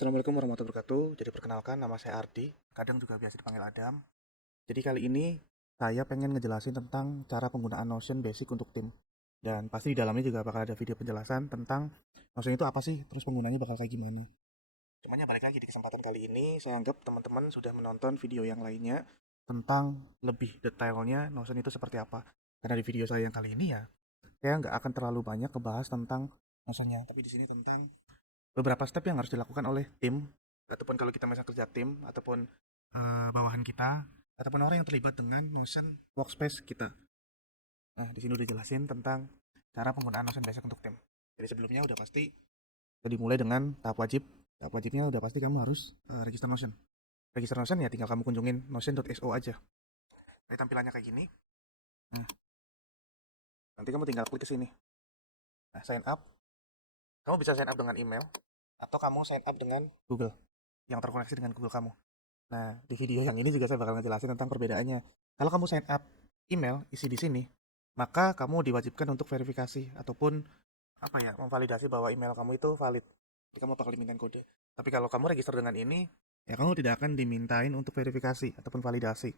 Assalamualaikum warahmatullahi wabarakatuh. Jadi perkenalkan, nama saya Ardi, kadang juga biasa dipanggil Adam. Jadi kali ini saya pengen ngejelasin tentang cara penggunaan Notion basic untuk tim. Dan pasti di dalamnya juga bakal ada video penjelasan tentang Notion itu apa sih, terus penggunanya bakal kayak gimana. Cuman ya balik lagi di kesempatan kali ini, saya anggap teman-teman sudah menonton video yang lainnya tentang lebih detailnya Notion itu seperti apa. Karena di video saya yang kali ini ya, saya nggak akan terlalu banyak ngebahas tentang Notionnya, tapi di sini tentang beberapa step yang harus dilakukan oleh tim ataupun kalau kita misalnya kerja tim ataupun bawahan kita ataupun orang yang terlibat dengan Notion workspace kita. Nah, di sini udah jelasin tentang cara penggunaan Notion Basic untuk tim. Jadi sebelumnya udah pasti dimulai dengan tahap wajib. Tahap wajibnya udah pasti kamu harus register Notion. Register Notion ya tinggal kamu kunjungin notion.so aja. Jadi tampilannya kayak gini. Nah, nanti kamu tinggal klik ke sini. Nah, sign up. Kamu bisa sign up dengan email atau kamu sign up dengan Google yang terkoneksi dengan Google kamu. Nah, di video yang ini juga saya bakal ngejelasin tentang perbedaannya. Kalau kamu sign up email isi di sini, maka kamu diwajibkan untuk verifikasi ataupun apa ya, memvalidasi bahwa email kamu itu valid. Jadi kamu bakal dimintain kode. Tapi kalau kamu register dengan ini, ya kamu tidak akan dimintain untuk verifikasi ataupun validasi.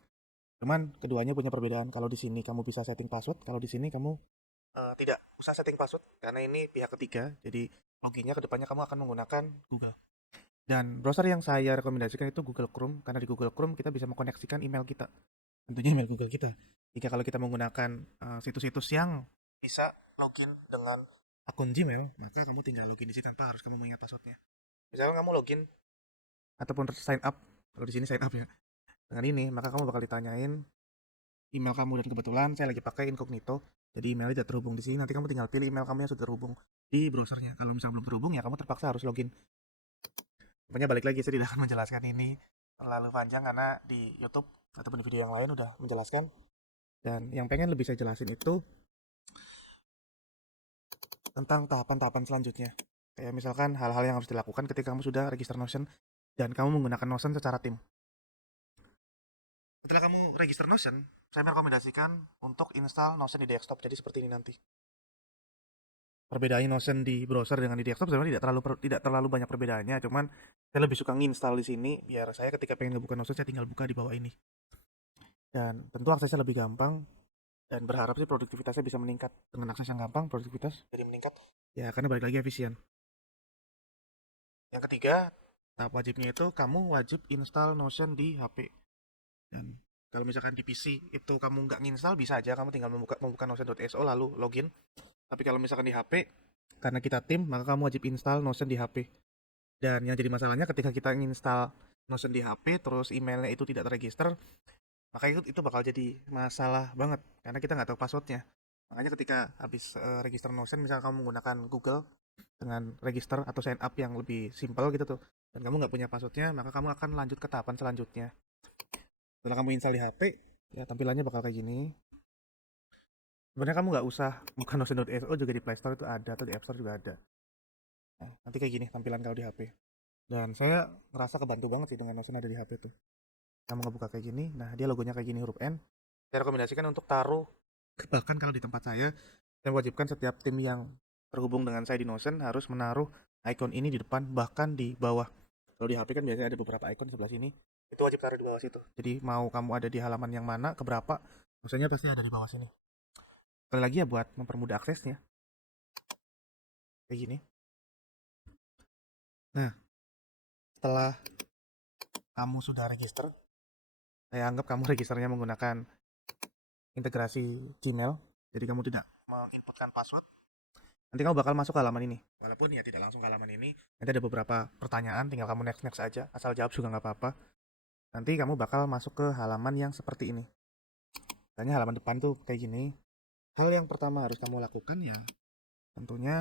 Cuman keduanya punya perbedaan. Kalau di sini kamu bisa setting password, kalau di sini kamu tidak usah setting password karena ini pihak ketiga. Jadi loginnya kedepannya kamu akan menggunakan Google. Dan browser yang saya rekomendasikan itu Google Chrome, karena di Google Chrome kita bisa mengkoneksikan email kita. Tentunya email Google kita. Jika kalau kita menggunakan situs-situs yang bisa login dengan akun Gmail, maka kamu tinggal login di sini tanpa harus kamu mengingat passwordnya. Misalkan kamu login ataupun sign up, kalau di sini sign up ya, dengan ini, maka kamu bakal ditanyain email kamu dan kebetulan saya lagi pakai incognito, jadi emailnya tidak terhubung di sini. Nanti kamu tinggal pilih email kamu yang sudah terhubung di browsernya. Kalau misalnya belum terhubung ya kamu terpaksa harus login. Pokoknya balik lagi, saya tidak akan menjelaskan ini terlalu panjang karena di YouTube ataupun di video yang lain udah menjelaskan. Dan yang pengen lebih saya jelasin itu tentang tahapan-tahapan selanjutnya. Kayak misalkan hal-hal yang harus dilakukan ketika kamu sudah register Notion dan kamu menggunakan Notion secara tim. Setelah kamu register Notion, saya merekomendasikan untuk install Notion di desktop. Jadi seperti ini nanti. Perbedaannya Notion di browser dengan di desktop sebenarnya tidak terlalu banyak perbedaannya, cuman saya lebih suka nginstal di sini biar saya ketika pengen ngebuka Notion saya tinggal buka di bawah ini. Dan tentu aksesnya lebih gampang dan berharap sih produktivitasnya bisa meningkat. Dengan akses yang gampang, produktivitas jadi meningkat. Ya, karena balik lagi efisien. Yang ketiga, tahap wajibnya itu kamu wajib install Notion di HP. Dan kalau misalkan di PC itu kamu nggak nginstal, bisa aja kamu tinggal membuka notion.so lalu login. Tapi kalau misalkan di HP, karena kita tim, maka kamu wajib install Notion di HP. Dan yang jadi masalahnya ketika kita nginstal Notion di HP, terus emailnya itu tidak terregister, maka itu bakal jadi masalah banget karena kita nggak tahu passwordnya. Makanya ketika habis register Notion, misal kamu menggunakan Google dengan register atau sign up yang lebih simple gitu tuh, dan kamu nggak punya passwordnya, maka kamu akan lanjut ke tahapan selanjutnya. Setelah kamu install di HP, ya tampilannya bakal kayak gini. Sebenarnya kamu nggak usah bukan Notion.so, juga di Play Store itu ada atau di App Store juga ada. Nah, nanti kayak gini tampilan kalau di HP. Dan saya ngerasa kebantu banget sih dengan Notion ada di HP tuh. Kamu ngebuka kayak gini, nah dia logonya kayak gini huruf N. Saya rekomendasikan untuk taruh, bahkan kalau di tempat saya mewajibkan setiap tim yang terhubung dengan saya di Notion harus menaruh icon ini di depan, bahkan di bawah. Kalau di HP kan biasanya ada beberapa icon di sebelah sini, itu wajib taruh di bawah situ. Jadi mau kamu ada di halaman yang mana, keberapa, biasanya pasti ada di bawah sini. Sekali lagi ya buat mempermudah aksesnya, kayak gini. Nah, setelah kamu sudah register, saya anggap kamu registernya menggunakan integrasi Gmail, jadi kamu tidak menginputkan password. Nanti kamu bakal masuk ke halaman ini. Walaupun ya tidak langsung ke halaman ini, nanti ada beberapa pertanyaan, tinggal kamu next next aja, asal jawab juga nggak apa-apa. Nanti kamu bakal masuk ke halaman yang seperti ini. Tanya halaman depan tuh kayak gini. Hal yang pertama harus kamu lakukan ya, tentunya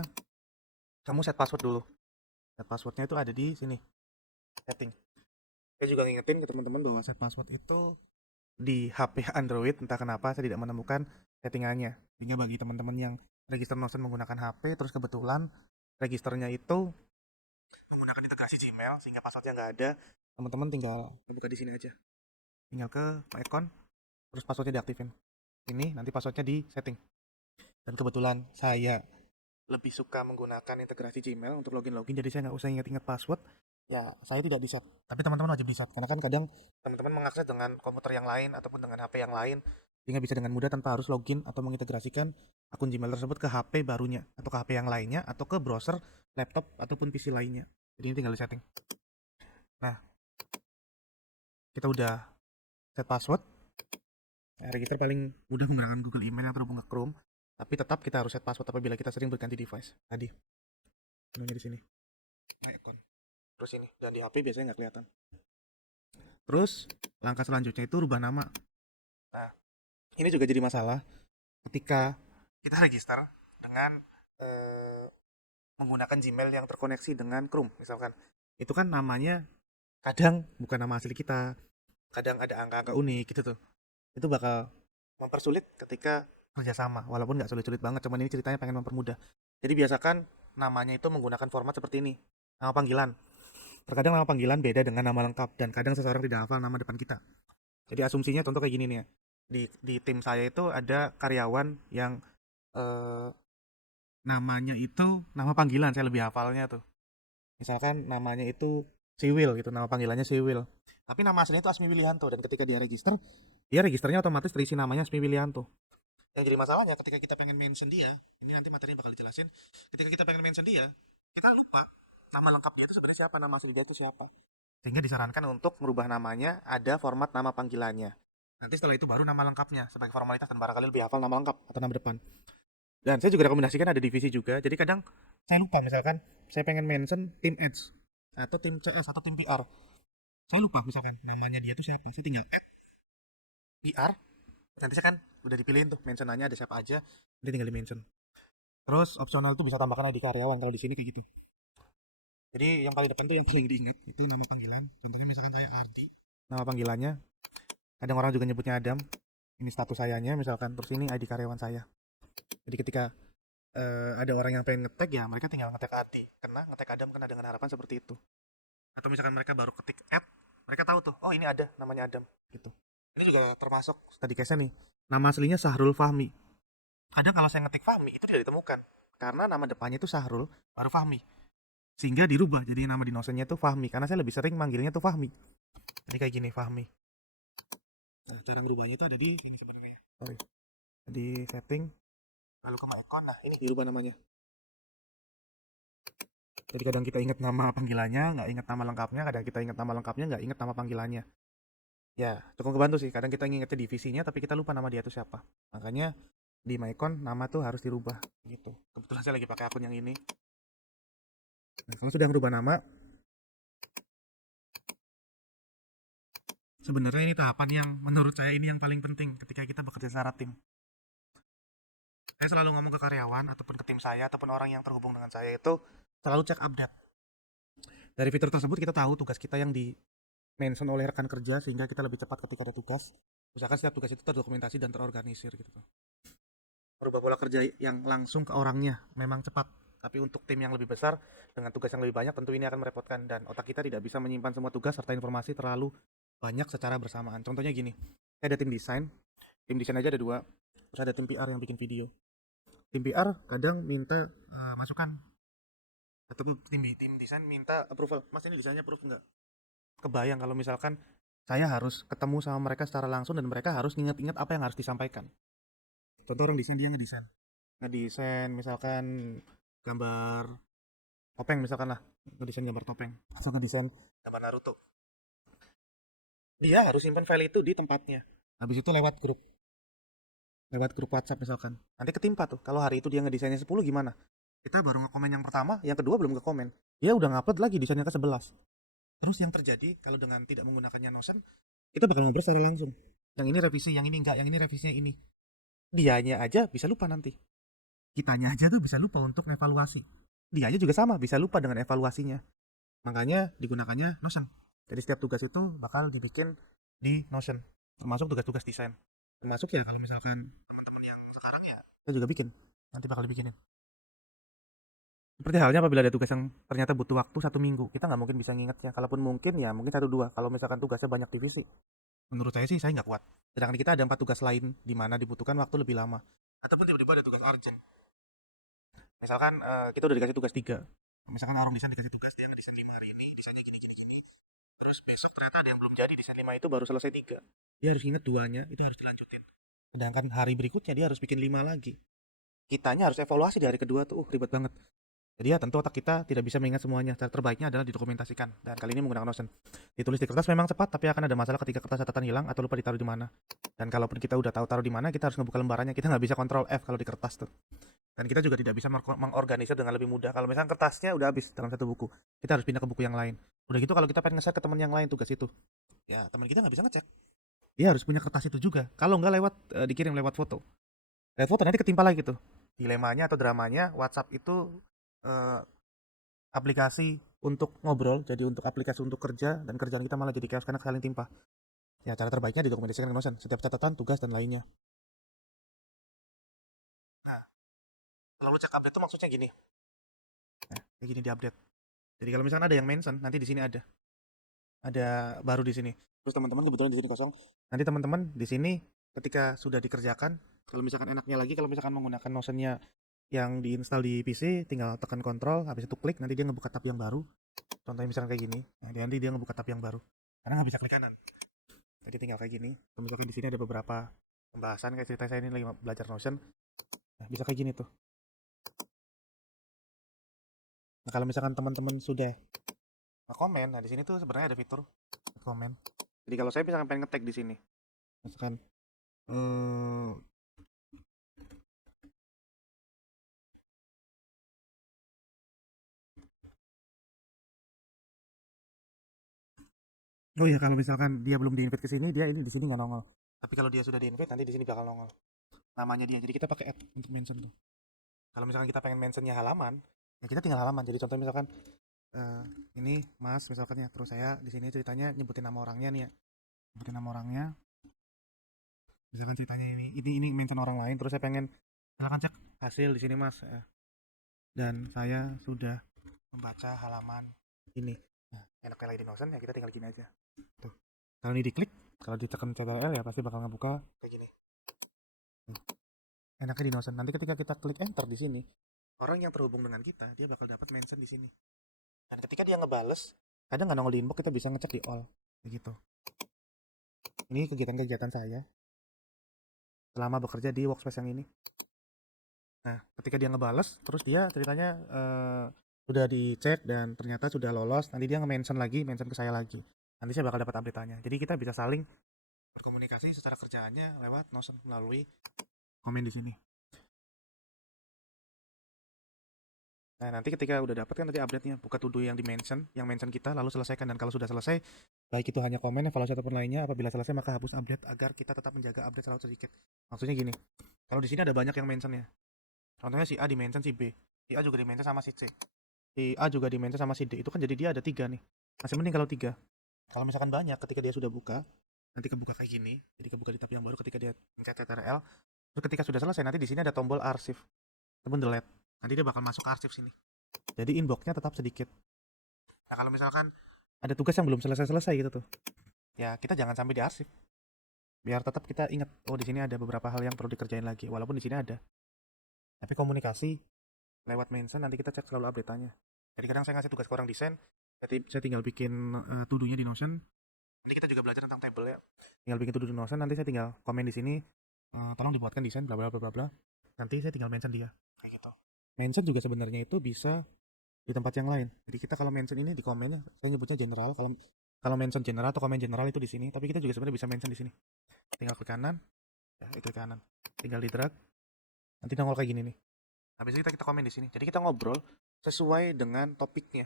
kamu set password dulu. Set passwordnya itu ada di sini, setting. Saya juga ngingetin ke teman-teman bahwa set password itu di HP Android entah kenapa saya tidak menemukan settingannya. Sehingga bagi teman-teman yang register Notion menggunakan HP, terus kebetulan registernya itu menggunakan integrasi Gmail sehingga passwordnya nggak ada, teman-teman tinggal buka di sini aja. Tinggal ke My Account, terus passwordnya diaktifin. Ini nanti passwordnya di setting. Dan kebetulan saya lebih suka menggunakan integrasi Gmail untuk login-login, jadi saya nggak usah ingat-ingat password. Ya, saya tidak di-set, tapi teman-teman wajib di-set karena kan kadang teman-teman mengakses dengan komputer yang lain ataupun dengan HP yang lain sehingga bisa dengan mudah tanpa harus login atau mengintegrasikan akun Gmail tersebut ke HP barunya atau ke HP yang lainnya atau ke browser laptop ataupun PC lainnya. Jadi ini tinggal di setting. Nah, kita udah set password. Nah, register paling mudah menggunakan Google Email yang terhubung ke Chrome, tapi tetap kita harus set password apabila kita sering berganti device. Tadi menunya di sini, my account. Terus ini, dan di HP biasanya nggak kelihatan. Terus langkah selanjutnya itu rubah nama. Nah, ini juga jadi masalah ketika kita register dengan eh, menggunakan Gmail yang terkoneksi dengan Chrome misalkan. Itu kan namanya kadang bukan nama asli kita, kadang ada angka-angka unik gitu tuh. Itu bakal mempersulit ketika kerjasama, walaupun nggak sulit-sulit banget, cuman ini ceritanya pengen mempermudah. Jadi biasakan namanya itu menggunakan format seperti ini, nama panggilan. Terkadang nama panggilan beda dengan nama lengkap, dan kadang seseorang tidak hafal nama depan kita. Jadi asumsinya contoh kayak gini nih ya, di tim saya itu ada karyawan yang eh, namanya itu nama panggilan, saya lebih hafalnya tuh. Misalkan namanya itu Siwil gitu, nama panggilannya Siwil. Tapi nama aslinya itu Asmi Wilianto, dan ketika dia register, dia registernya otomatis terisi namanya Asmi Wilianto. Yang jadi masalahnya ketika kita pengen mention dia, ini nanti materinya bakal dijelasin. Ketika kita pengen mention dia, kita lupa nama lengkap dia itu sebenarnya siapa, nama asli dia itu siapa. Sehingga disarankan untuk merubah namanya, ada format nama panggilannya. Nanti setelah itu baru nama lengkapnya sebagai formalitas dan barangkali lebih hafal nama lengkap atau nama depan. Dan saya juga rekomendasikan ada divisi juga. Jadi kadang saya lupa misalkan saya pengen mention tim Ads atau tim CS atau tim PR. Saya lupa misalkan namanya dia itu siapa. Saya tinggal add PR. Nanti saya kan udah dipilihin tuh mentionannya ada siapa aja. Nanti tinggal di mention. Terus opsional tuh bisa tambahkan ID karyawan kalau di sini kayak gitu. Jadi yang paling depan tuh yang paling diingat itu nama panggilan. Contohnya misalkan saya Ardi, nama panggilannya. Kadang orang juga nyebutnya Adam. Ini status sayanya misalkan. Terus ini ID karyawan saya. Jadi ketika ada orang yang pengen ngetek ya mereka tinggal ngetek Ardi. Karena ngetek Adam kan ada dengan harapan seperti itu. Atau misalkan mereka baru ketik add, mereka tahu tuh, oh ini ada namanya Adam gitu. Ini juga termasuk tadi case-nya nih. Nama aslinya Sahrul Fahmi. Kadang kalau saya ngetik Fahmi itu tidak ditemukan karena nama depannya itu Sahrul baru Fahmi. Sehingga dirubah jadi nama di nosennya tuh Fahmi karena saya lebih sering manggilnya tuh Fahmi. Jadi kayak gini Fahmi. Nah, cara ngerubahnya itu ada di sini sebenarnya. Sorry. Di setting lalu ke my account. Nah, ini dirubah namanya. Jadi kadang kita ingat nama panggilannya, nggak ingat nama lengkapnya. Kadang kita ingat nama lengkapnya, nggak ingat nama panggilannya. Ya, cukup kebantu sih. Kadang kita ngingetnya divisinya, tapi kita lupa nama dia itu siapa. Makanya di Mycon nama tuh harus dirubah gitu. Kebetulan saya lagi pakai akun yang ini. Nah, kalau sudah merubah nama, sebenarnya ini tahapan yang menurut saya ini yang paling penting ketika kita bekerja secara tim. Saya selalu ngomong ke karyawan ataupun ke tim saya ataupun orang yang terhubung dengan saya itu selalu cek update. Dari fitur tersebut kita tahu tugas kita yang di mention oleh rekan kerja sehingga kita lebih cepat ketika ada tugas. Misalkan setiap tugas itu terdokumentasi dan terorganisir gitu. Merubah pola kerja yang langsung ke orangnya memang cepat, tapi untuk tim yang lebih besar dengan tugas yang lebih banyak tentu ini akan merepotkan dan otak kita tidak bisa menyimpan semua tugas serta informasi terlalu banyak secara bersamaan. Contohnya gini, ada tim desain aja ada dua, terus ada tim PR yang bikin video. Tim PR kadang minta masukan, atau tim desain minta approval, mas ini desainnya approve nggak? Kebayang kalau misalkan saya harus ketemu sama mereka secara langsung dan mereka harus ingat-ingat apa yang harus disampaikan. Contoh orang desain dia ngedesain misalkan gambar topeng misalkan lah, ngedesain gambar topeng atau ngedesain gambar Naruto, dia harus simpan file itu di tempatnya, habis itu lewat grup WhatsApp misalkan, nanti ketimpa tuh kalau hari itu dia ngedesainnya 10 gimana, kita baru ngekomen yang pertama, yang kedua belum ngekomen, dia udah ngupload lagi desainnya ke 11. Terus yang terjadi kalau dengan tidak menggunakannya Notion, kita bakal ngobrol secara langsung, yang ini revisi, yang ini enggak, yang ini revisinya ini, dianya aja bisa lupa nanti, kitanya aja tuh bisa lupa untuk evaluasi. Dia aja juga sama, bisa lupa dengan evaluasinya. Makanya digunakannya Notion. Jadi setiap tugas itu bakal dibikin di Notion. Termasuk tugas-tugas desain. Termasuk ya kalau misalkan teman-teman yang sekarang ya, saya juga bikin. Nanti bakal dibikinin. Seperti halnya apabila ada tugas yang ternyata butuh waktu 1 minggu, kita nggak mungkin bisa ngingetnya. Kalaupun mungkin ya mungkin 1-2. Kalau misalkan tugasnya banyak divisi, menurut saya sih saya nggak kuat. Sedangkan kita ada 4 tugas lain di mana dibutuhkan waktu lebih lama. Ataupun tiba-tiba ada tugas urgent. Misalkan kita udah dikasih tugas 3. Misalkan orang desain dikasih tugas dia ngedesain 5 hari ini. ini, desainnya gini, gini, gini. Terus besok ternyata ada yang belum jadi, desain 5 itu baru selesai 3. Dia harus ingat duanya, itu harus dilanjutin. Sedangkan hari berikutnya dia harus bikin 5 lagi. Kitanya harus evaluasi di hari kedua tuh, ribet banget. Jadi ya tentu otak kita tidak bisa mengingat semuanya. Cara terbaiknya adalah didokumentasikan. Dan kali ini menggunakan Notion. Ditulis di kertas memang cepat, tapi akan ada masalah ketika kertas catatan hilang atau lupa ditaruh di mana. Dan kalaupun kita udah tahu taruh di mana, kita harus ngebuka lembarannya. Kita nggak bisa kontrol F kalau di kertas tuh. Dan kita juga tidak bisa mengorganisir dengan lebih mudah. Kalau misalnya kertasnya udah habis dalam satu buku, kita harus pindah ke buku yang lain. Udah gitu kalau kita pengen nge-share ke teman yang lain tugas itu, ya teman kita nggak bisa ngecek. Dia harus punya kertas itu juga. Kalau nggak lewat dikirim lewat foto. Lewat foto nanti ketimpa lagi tuh. Dilemanya atau dramanya WhatsApp itu eh, aplikasi untuk ngobrol, jadi untuk aplikasi untuk kerja, dan kerjaan kita malah jadi chaos karena saling timpa. Ya cara terbaiknya didokumentasikan ke Notion, setiap catatan, tugas, dan lainnya. Nah, selalu cek update itu maksudnya gini. Nah, kayak gini di update. Jadi kalau misalkan ada yang mention, nanti di sini ada baru di sini. Terus teman-teman kebetulan di sini kosong. Nanti teman-teman di sini ketika sudah dikerjakan, kalau misalkan enaknya lagi, kalau misalkan menggunakan Notion-nya yang diinstal di PC, tinggal tekan kontrol, habis itu klik, nanti dia ngebuka tab yang baru. Contohnya misalkan kayak gini, nah, nanti dia ngebuka tab yang baru. Karena nggak bisa klik kanan. Jadi tinggal kayak gini. Misalkan di sini ada beberapa pembahasan kayak cerita saya ini lagi belajar Notion. Nah, bisa kayak gini tuh. Nah, kalau misalkan teman-teman sudah komen, nah di sini tuh sebenarnya ada fitur komen. Jadi kalau saya misalkan pengen ngetek di sini, misalkan oh iya kalau misalkan dia belum di-invite ke sini, dia ini di sini nggak nongol. Tapi kalau dia sudah di-invite, nanti di sini bakal nongol namanya dia. Jadi kita pakai add untuk mention tuh. Kalau misalkan kita pengen mentionnya halaman, ya kita tinggal halaman. Jadi contohnya misalkan eh, ini Mas misalkan ya, terus saya di sini ceritanya nyebutin nama orangnya nih ya, nyebutin nama orangnya. Misalkan ceritanya ini mention orang lain, terus saya pengen silakan cek hasil di sini Mas. Dan saya sudah membaca halaman ini. Nah, enaknya lagi di Notion ya kita tinggal gini aja. Tuh. Kalau ini diklik, kalau ditekan CTRL ya pasti bakal ngebuka kayak gini. Enaknya di Notion. Nanti ketika kita klik enter di sini, orang yang terhubung dengan kita, dia bakal dapat mention di sini. Dan ketika dia ngebales, kadang nggak nongol di inbox, kita bisa ngecek di all. Begitu. Ini kegiatan-kegiatan saya selama bekerja di workspace yang ini. Nah, ketika dia ngebales, terus dia ceritanya sudah dicek dan ternyata sudah lolos, nanti dia nge-mention lagi, mention ke saya lagi. Nanti saya bakal dapat update-nya. Jadi kita bisa saling berkomunikasi secara kerjaannya lewat Notion melalui komen di sini. Nah, nanti ketika udah dapat kan nanti update-nya, buka to do yang di-mention, yang mention kita, lalu selesaikan. Dan kalau sudah selesai, baik itu hanya komen, evaluasi ataupun lainnya, apabila selesai maka hapus update agar kita tetap menjaga update selalu sedikit. Maksudnya gini, kalau di sini ada banyak yang mention ya. Contohnya si A di-mention si B, si A juga di-mention sama si C, si A juga di-mention sama si D. Itu kan jadi dia ada 3 nih. Masih mending kalau 3. Kalau misalkan banyak, ketika dia sudah buka, nanti kebuka kayak gini, jadi kebuka di tab yang baru ketika dia pencet CTRL. Terus ketika sudah selesai, nanti di sini ada tombol arsip, ataupun delete. Nanti dia bakal masuk ke arsip sini. Jadi inboxnya tetap sedikit. Nah kalau misalkan ada tugas yang belum selesai-selesai gitu tuh, ya kita jangan sampai diarsip. Biar tetap kita ingat, oh di sini ada beberapa hal yang perlu dikerjain lagi, walaupun di sini ada. Tapi komunikasi lewat mention nanti kita cek selalu update-nya. Jadi kadang saya ngasih tugas ke orang desain, jadi saya tinggal bikin to-do-nya di Notion. Nanti kita juga belajar tentang table ya. Tinggal bikin to-do di Notion, nanti saya tinggal komen di sini, tolong dibuatkan desain bla bla bla bla bla. Nanti saya tinggal mention dia, kayak gitu. Mention juga sebenarnya itu bisa di tempat yang lain. Jadi kita kalau mention ini di komennya, saya nyebutnya general. Kalau kalau mention general atau komen general itu di sini, tapi kita juga sebenarnya bisa mention di sini. Tinggal klik kanan, ya klik kanan. Tinggal di drag, nanti nongol kayak gini nih. Habis itu kita komen di sini. Jadi kita ngobrol sesuai dengan topiknya.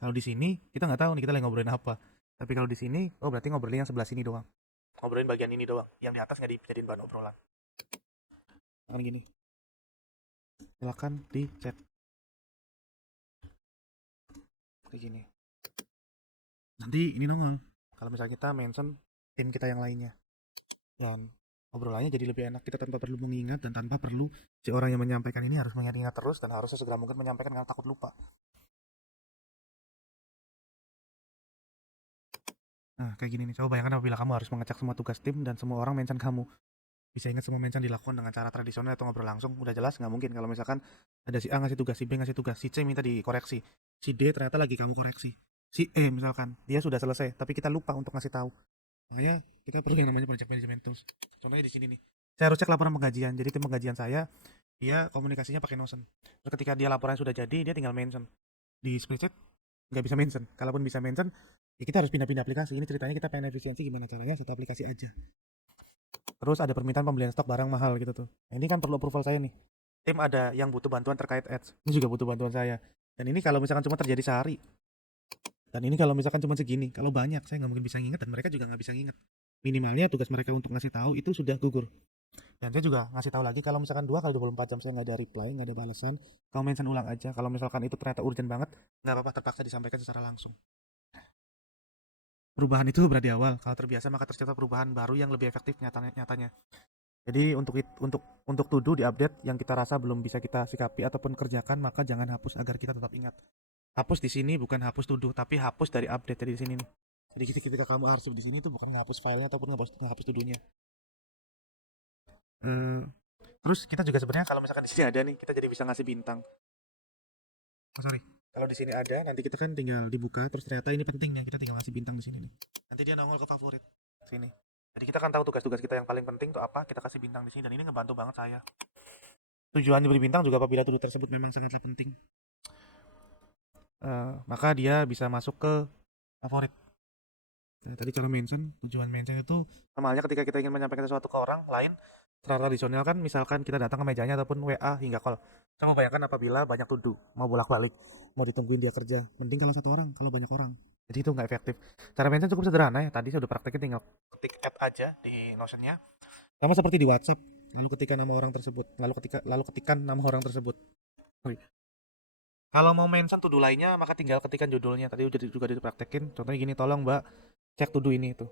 Kalau di sini kita nggak tahu nih kita lagi ngobrolin apa. Tapi kalau di sini, oh berarti ngobrolin yang sebelah sini doang. Ngobrolin bagian ini doang. Yang di atas nggak dijadiin bahan obrolan. Kan gini. Silakan dicek. Kayak gini. Nanti ini nongol. Kalau misalnya kita mention tim kita yang lainnya. Dan obrolannya jadi lebih enak. Kita tanpa perlu mengingat dan tanpa perlu si orang yang menyampaikan ini harus mengingat-ingat terus dan harus segera mungkin menyampaikan karena takut lupa. Nah, kayak gini nih. Coba bayangkan apabila kamu harus mengecek semua tugas tim dan semua orang mention kamu. Bisa ingat semua mention dilakukan dengan cara tradisional atau ngobrol langsung. Udah jelas nggak mungkin kalau misalkan ada si A ngasih tugas, si B ngasih tugas, si C minta dikoreksi, si D ternyata lagi kamu koreksi. si E misalkan dia sudah selesai tapi kita lupa untuk ngasih tahu, makanya kita perlu yang namanya project management tools. Contohnya di sini nih, saya harus cek laporan penggajian. Jadi tim penggajian saya dia komunikasinya pakai Notion. Terus ketika dia laporan sudah jadi, dia tinggal mention. Di spreadsheet nggak bisa mention. Kalaupun bisa mention, ya kita harus pindah-pindah aplikasi. Ini ceritanya kita pengen efisiensi, gimana caranya satu aplikasi aja. Terus ada permintaan pembelian stok barang mahal gitu tuh. Nah, ini kan perlu approval saya nih. Tim ada yang butuh bantuan terkait ads. Ini juga butuh bantuan saya. Dan ini kalau misalkan cuma terjadi sehari. Dan ini kalau misalkan cuma segini. Kalau banyak, saya nggak mungkin bisa nginget dan mereka juga nggak bisa nginget. Minimalnya tugas mereka untuk ngasih tahu itu sudah gugur. Dan saya juga ngasih tahu lagi kalau misalkan 2 kali 24 jam saya nggak ada reply, nggak ada balasan, kamu mention ulang aja. Kalau misalkan itu ternyata urgent banget, nggak apa-apa terpaksa disampaikan secara langsung. Perubahan itu berarti awal. Kalau terbiasa maka tercipta perubahan baru yang lebih efektif nyatanya. Jadi untuk to do diupdate yang kita rasa belum bisa kita sikapi ataupun kerjakan, maka jangan hapus agar kita tetap ingat. Hapus di sini bukan hapus to do, tapi hapus dari update. Jadi di sini nih. Jadi ketika kamu harus di sini itu bukan menghapus filenya ataupun menghapus to do-nya. Terus kita juga sebenarnya kalau misalkan di sini ada nih, kita jadi bisa ngasih bintang. Oh, sorry. Kalau di sini ada, nanti kita kan tinggal dibuka, terus ternyata ini pentingnya, kita tinggal ngasih bintang di sini nih. Nanti dia nongol ke favorit sini. Jadi kita kan tahu tugas-tugas kita yang paling penting tuh apa, kita kasih bintang di sini dan ini ngebantu banget saya. Tujuan diberi bintang juga apabila tugas tersebut memang sangatlah penting. Maka dia bisa masuk ke favorit. Nah, tadi cara mention, tujuan mention itu normalnya ketika kita ingin menyampaikan sesuatu ke orang lain, secara tradisional kan misalkan kita datang ke mejanya ataupun WA hingga call. Saya mau bayangkan apabila banyak to do, mau bolak-balik, mau ditungguin dia kerja. Mending kalau satu orang, kalau banyak orang. Jadi itu nggak efektif. Cara mention cukup sederhana ya. Tadi saya udah praktekin, tinggal ketik add aja di Notion-nya. Sama seperti di WhatsApp. Lalu ketikkan nama orang tersebut. Lalu ketikan nama orang tersebut. Kalau mau mention to do lainnya, maka tinggal ketikkan judulnya. Tadi juga dipraktekin. Contohnya gini, tolong Mbak cek to do ini itu.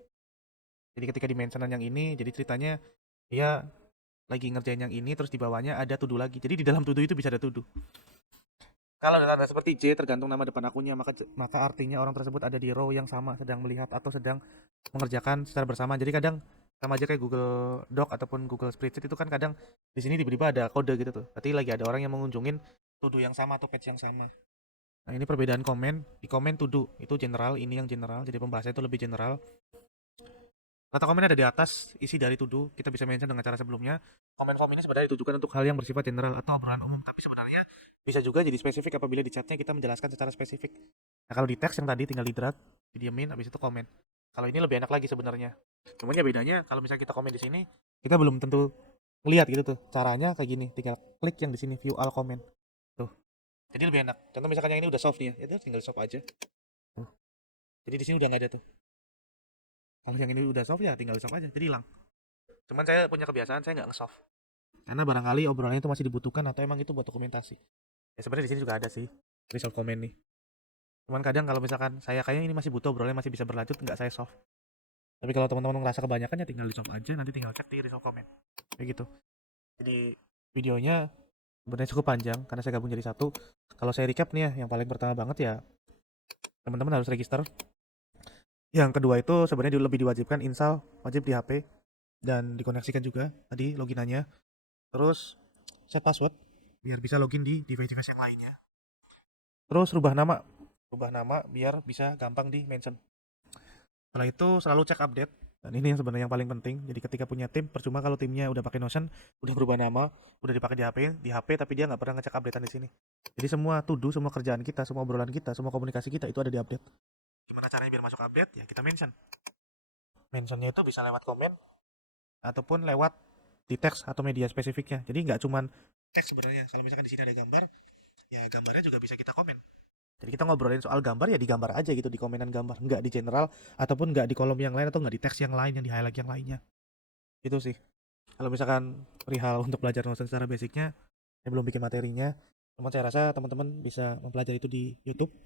Jadi ketika di mentionan yang ini, jadi ceritanya dia lagi ngerjain yang ini, terus di bawahnya ada to do lagi. Jadi di dalam to do itu bisa ada to do. Kalau ada tanda seperti J tergantung nama depan akunnya, maka artinya orang tersebut ada di row yang sama, sedang melihat atau sedang mengerjakan secara bersama. Jadi kadang sama aja kayak Google Doc ataupun Google Spreadsheet itu kan kadang di sini tiba-tiba ada kode gitu tuh. Berarti lagi ada orang yang mengunjungin to do yang sama atau page yang sama. Nah, ini perbedaan komen. Di komen to do itu general, ini yang general. Jadi pembahasannya itu lebih general. Kata komen ada di atas, isi dari to do. Kita bisa mention dengan cara sebelumnya. Komen form ini sebenarnya ditujukan untuk hal yang bersifat general atau obrolan umum, tapi sebenarnya bisa juga jadi spesifik apabila di chatnya kita menjelaskan secara spesifik. Nah, kalau di teks yang tadi tinggal di drag, didiemin, habis itu komen. Kalau ini lebih enak lagi sebenarnya. Cuman ya bedanya kalau misalnya kita komen di sini, kita belum tentu ngelihat gitu tuh. Caranya kayak gini, tinggal klik yang di sini view all comment. Tuh. Jadi lebih enak. Contoh misalkan yang ini udah soft nih ya, itu tinggal soft aja. Tuh. Jadi di sini udah nggak ada tuh. Kalau yang ini udah soft ya tinggal soft aja, jadi hilang. Cuman saya punya kebiasaan saya nggak nge-soft. Karena barangkali obrolannya itu masih dibutuhkan atau emang itu buat dokumentasi. Ya sebenarnya di sini juga ada sih resolve comment nih. Cuman kadang kalau misalkan saya kayaknya ini masih butuh obrolannya masih bisa berlanjut, nggak saya soft. Tapi kalau teman-teman ngerasa kebanyakan ya tinggal di soft aja, nanti tinggal cek di resolve comment. Kayak gitu. Jadi videonya sebenarnya cukup panjang karena saya gabung jadi satu. Kalau saya recap nih ya, yang paling pertama banget ya teman-teman harus register. Yang kedua itu sebenarnya lebih diwajibkan install wajib di HP dan dikoneksikan juga tadi loginannya. Terus set password biar bisa login di device-device yang lainnya. Terus rubah nama biar bisa gampang di mention. Setelah itu selalu cek update. Dan ini yang sebenarnya yang paling penting. Jadi ketika punya tim, percuma kalau timnya udah pakai Notion, udah berubah nama, udah dipakai di HP, tapi dia nggak pernah ngecek updatean di sini. Jadi semua to do, semua kerjaan kita, semua obrolan kita, semua komunikasi kita itu ada di update. Gimana caranya biar masuk update? Ya kita mention. Mentionnya itu bisa lewat komen ataupun lewat di teks atau media spesifiknya. Jadi nggak cuman teks sebenarnya. Kalau misalkan di sini ada gambar, ya gambarnya juga bisa kita komen. Jadi kita ngobrolin soal gambar ya di gambar aja gitu, di komenan gambar, nggak di general ataupun nggak di kolom yang lain atau nggak di teks yang lain yang di highlight yang lainnya. Itu sih. Kalau misalkan perihal untuk belajar Notion secara basicnya, saya belum bikin materinya. Cuman saya rasa teman-teman bisa mempelajari itu di YouTube.